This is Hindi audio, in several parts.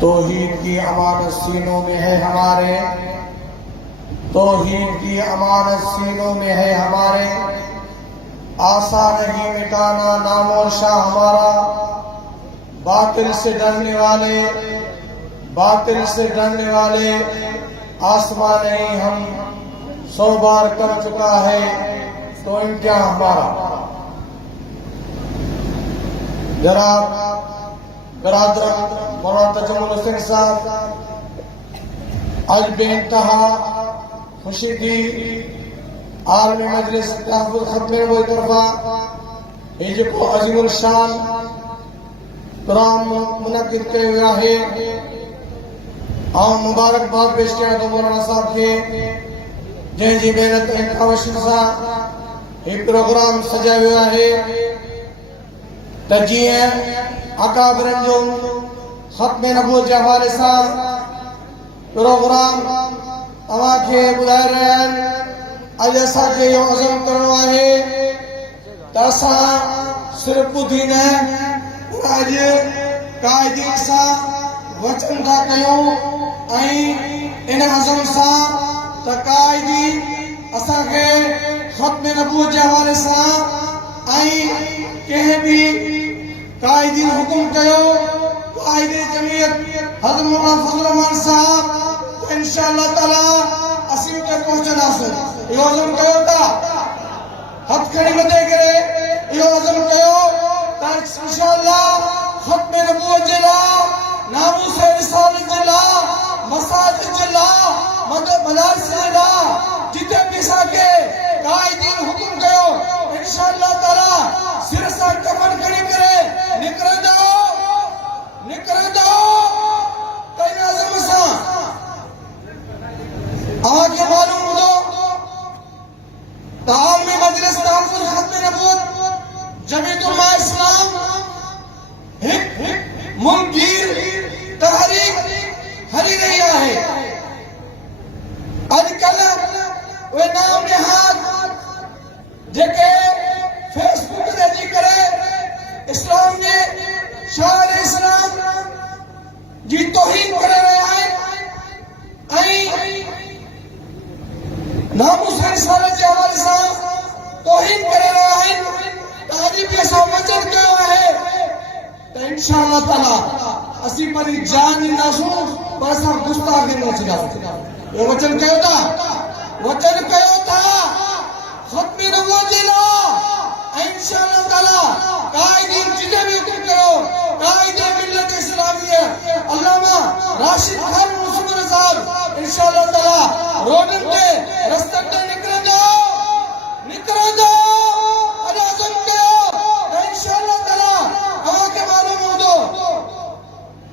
तौहीद की अमानत सीनों में है हमारे, तौहीद की अमानत सीनों में है हमारे। आशा नहीं मिटाना नामोशा हमारा। बातिल से डरने वाले, बातिल से डरने वाले आसमां नहीं हम 100 बार कर चुका है तो इम्तिहान हमारा। जनाब बरादर मौलाना तजम्मुल हुसैन साहब आज बेइंतहा खुशी थी आलमी मजलिस खत्मे वो तरफा ये जो अजीमुल शान प्रोग्राम मुनक़िद कयो वियो आहे ऐं मुबारकबाद पेश कयां थो मौलाना साहब खे जंहिंजी महिनत ऐं कावशिश सां हीउ प्रोग्राम सजायो वियो आहे त जीअं अकाबरनि जो ख़त्मे नबूवत जे हवाले सां प्रोग्राम तव्हांखे ॿुधाए रहिया आहिनि। अॼु असांखे इहो अज़म करणो आहे त असां सिर्फ़ ॿुधी न पर अॼु क़ाइदे सां वचन था कयूं ऐं इन अज़म सां त क़ाइदी असांखे ख़त्मे नबूवत जे हवाले सां ऐं कंहिं बि क़ाइदी हुकुम कयो क़ाइदे जमीयत हज़रत मौलाना फज़ल रहमान साहब इंशाअल्लाह ताला असीं उते पहुचंदासीं। इहो अज़म कयो था हथ खणी वधे करे इहो अज़म कयो त इंशाअल्लाह ख़त्मे नबूवत जे लाइ नामूस रिसालत जे लाइ मसाजिद जे लाइ मदारिस जे लाइ जिते बि असांखे क़ाइदी हुकुम कयो इंशाअल्लाह ताला सिर सां कफन खणी करे निकिरंदो त इन अज़म सां तव्हांखे मालूम हूंदो त आलमी मजलिस तहफ़्फ़ुज़ ख़त्मे नबूवत जमीयत उलमा इस्लाम हिकु मुनकीर तहरीक हली रही आहे। अॼुकल्ह उहे नाम निहाद जेके फेसबुक ते अची करे इस्लाम जे शाइर इस्लाम जी तौहीन करे रहिया आहिनि ऐं नामूस रिसालत जे हवाले सां तौहीन करे रहिया आहिनि त अॼु बि असां वचन कयो आहे त इंशाअल्लाह ताला असीं पंहिंजी जान ॾींदासूं पर असां गुस्ताख़ी न थींदासीं। इहो वचन कयो था ख़त्मे नबूवत जे लाइ ऐं इंशाअल्लाह ताला क़ाइदी जिते बि हुकुम कयो क़ाइदे मिल्लत इस्लामिया अल्लामा राशिद खान मुसम्मद साहब इंशाअल्लाह ताला रोडनि ते रस्तनि ते निकिरंदो अॼु अज़म कयो त इंशाअल्लाह ताला तव्हांखे मालूम हूंदो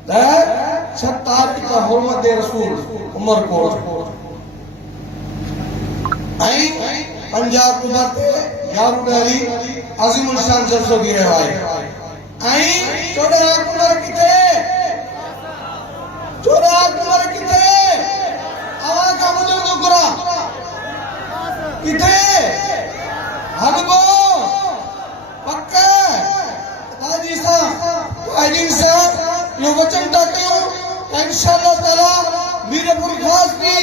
त 6 तारीख़ हुर्मत रसूल उमरकोट ऐं पंजाब कुदर ते यारू ॾारी अज़ीमुल शान जलसो थी रहियो आहे ऐं 14 अक्टूबर किथे आवाज़ का बुजुर्ग घुरा किथे हलबो पक्का ताजी सां क़ाइदीन सां इहो वचन था कयूं त इंशाअल्लाह ताला मीरपुर ख़ास की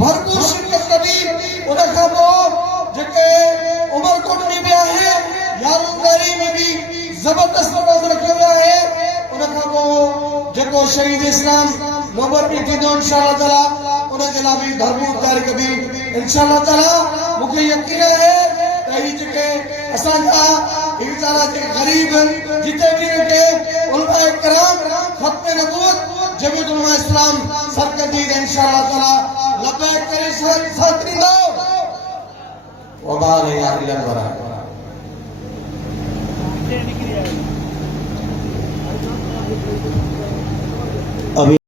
भरपूर शिरकत कबी उन खां पोइ जेके उमरकोट में भी आहे यारूदारी में भी जबरदस्त प्रोग्राम रखियो वियो आहे उन खां पोइ जेको शहीद इस्लाम नंबर बि थींदो इंशाअल्लाह ताला उन जे लाइ बि भरपूर तारीख़ बि इंशाअल्लाह ताला मूंखे यकीन आहे त ही जेके असांजा वीचारा जेके ग़रीब जिते बि के उलमा इकराम ख़त्मे नबूवत जमीयत उलमा इस्लाम सरकती इंशाअल्लाह ताला लबैक करे साथ ॾींदो वबार या अल्लाह।